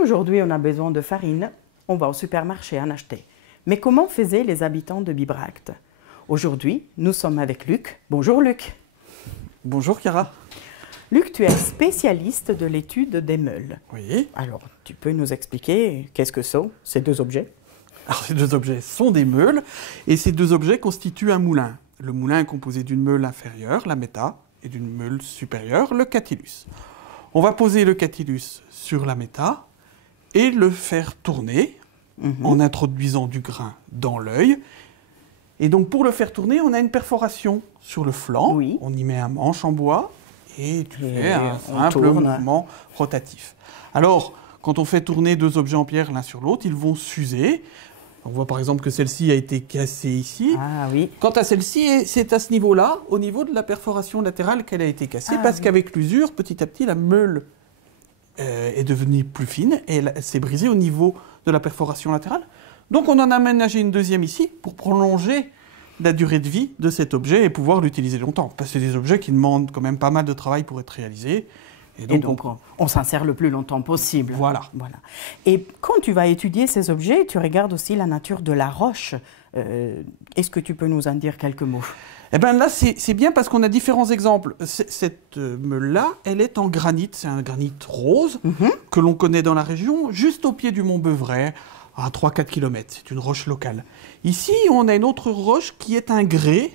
aujourd'hui on a besoin de farine, on va au supermarché en acheter. Mais comment faisaient les habitants de Bibracte? Aujourd'hui, nous sommes avec Luc. Bonjour Luc. Bonjour Chiara. Luc, tu es spécialiste de l'étude des meules. Oui. Alors, tu peux nous expliquer qu'est-ce que sont ces deux objets? Alors, ces deux objets sont des meules, et ces deux objets constituent un moulin. Le moulin est composé d'une meule inférieure, la méta, et d'une meule supérieure, le catillus. On va poser le catillus sur la méta et le faire tourner en introduisant du grain dans l'œil. Et donc pour le faire tourner, on a une perforation sur le flanc. Oui. On y met un manche en bois et tu fais un simple mouvement rotatif. Alors, quand on fait tourner deux objets en pierre l'un sur l'autre, ils vont s'user. On voit par exemple que celle-ci a été cassée ici. Ah oui. Quant à celle-ci, c'est à ce niveau-là, au niveau de la perforation latérale, qu'elle a été cassée, parce qu'avec l'usure, petit à petit, la meule est devenue plus fine et elle s'est brisée au niveau de la perforation latérale. Donc on en a aménagé une deuxième ici pour prolonger la durée de vie de cet objet et pouvoir l'utiliser longtemps. Parce que c'est des objets qui demandent quand même pas mal de travail pour être réalisés. Et donc on s'en sert le plus longtemps possible. Voilà. Et quand tu vas étudier ces objets, tu regardes aussi la nature de la roche. Est-ce que tu peux nous en dire quelques mots? Eh bien là, c'est bien parce qu'on a différents exemples. Cette meule-là, elle est en granit. C'est un granit rose que l'on connaît dans la région, juste au pied du mont Beuvray, à 3-4 km. C'est une roche locale. Ici, on a une autre roche qui est un grès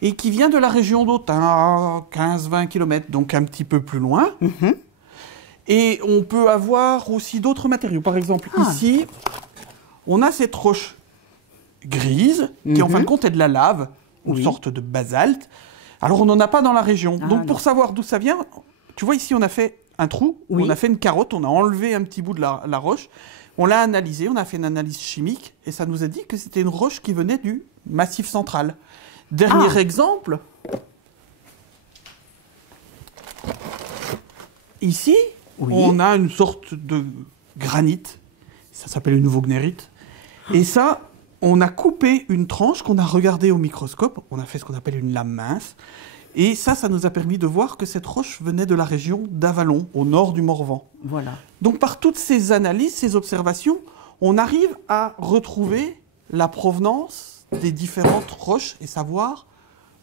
et qui vient de la région d'Autun, à 15-20 km, donc un petit peu plus loin. Et on peut avoir aussi d'autres matériaux. Par exemple, ici, on a cette roche grise, qui en fin de compte est de la lave, une sorte de basalte. Alors, on n'en a pas dans la région. Donc, pour savoir d'où ça vient, tu vois, ici, on a fait un trou, on a fait une carotte, on a enlevé un petit bout de la roche, on l'a analysé, on a fait une analyse chimique, et ça nous a dit que c'était une roche qui venait du Massif central. Dernier exemple, ici, on a une sorte de granit, ça s'appelle une nouveau-gnérite, et ça, on a coupé une tranche qu'on a regardée au microscope, on a fait ce qu'on appelle une lame mince, et ça nous a permis de voir que cette roche venait de la région d'Avallon, au nord du Morvan. Voilà. Donc par toutes ces analyses, ces observations, on arrive à retrouver la provenance des différentes roches et savoir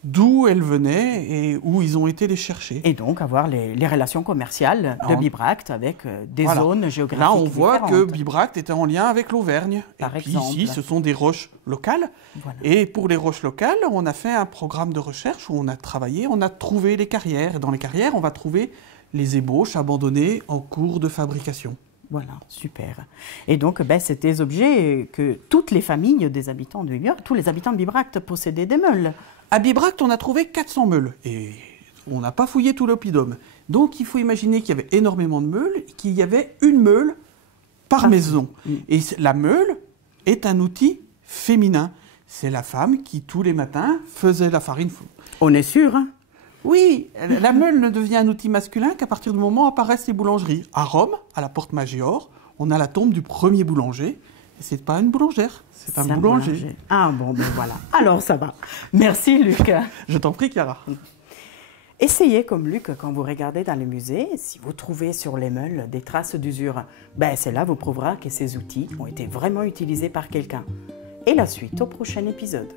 d'où elles venaient et où ils ont été les chercher. Et donc avoir les relations commerciales de Bibracte avec des zones géographiques Là, on voit différentes. que Bibracte était en lien avec l'Auvergne. Par et puis exemple. ici, ce sont des roches locales. Voilà. Et pour les roches locales, on a fait un programme de recherche où on a travaillé, on a trouvé les carrières. Et dans les carrières, on va trouver les ébauches abandonnées en cours de fabrication. Voilà, super. Et donc, c'est des objets que toutes les familles des habitants de York, tous les habitants de Bibracte possédaient des meules. À Bibracte, on a trouvé 400 meules. Et on n'a pas fouillé tout l'oppidum. Donc, il faut imaginer qu'il y avait énormément de meules, qu'il y avait une meule par maison. Et la meule est un outil féminin. C'est la femme qui, tous les matins, faisait la farine. On est sûr, hein? Oui, la meule ne devient un outil masculin qu'à partir du moment où apparaissent les boulangeries. À Rome, à la Porte Maggiore, on a la tombe du premier boulanger. Et c'est pas une boulangère, c'est un boulanger. Ah bon, ben voilà. Alors ça va. Merci Luc. Je t'en prie, Chiara. Essayez comme Luc quand vous regardez dans le musée, si vous trouvez sur les meules des traces d'usure, cela vous prouvera que ces outils ont été vraiment utilisés par quelqu'un. Et la suite au prochain épisode.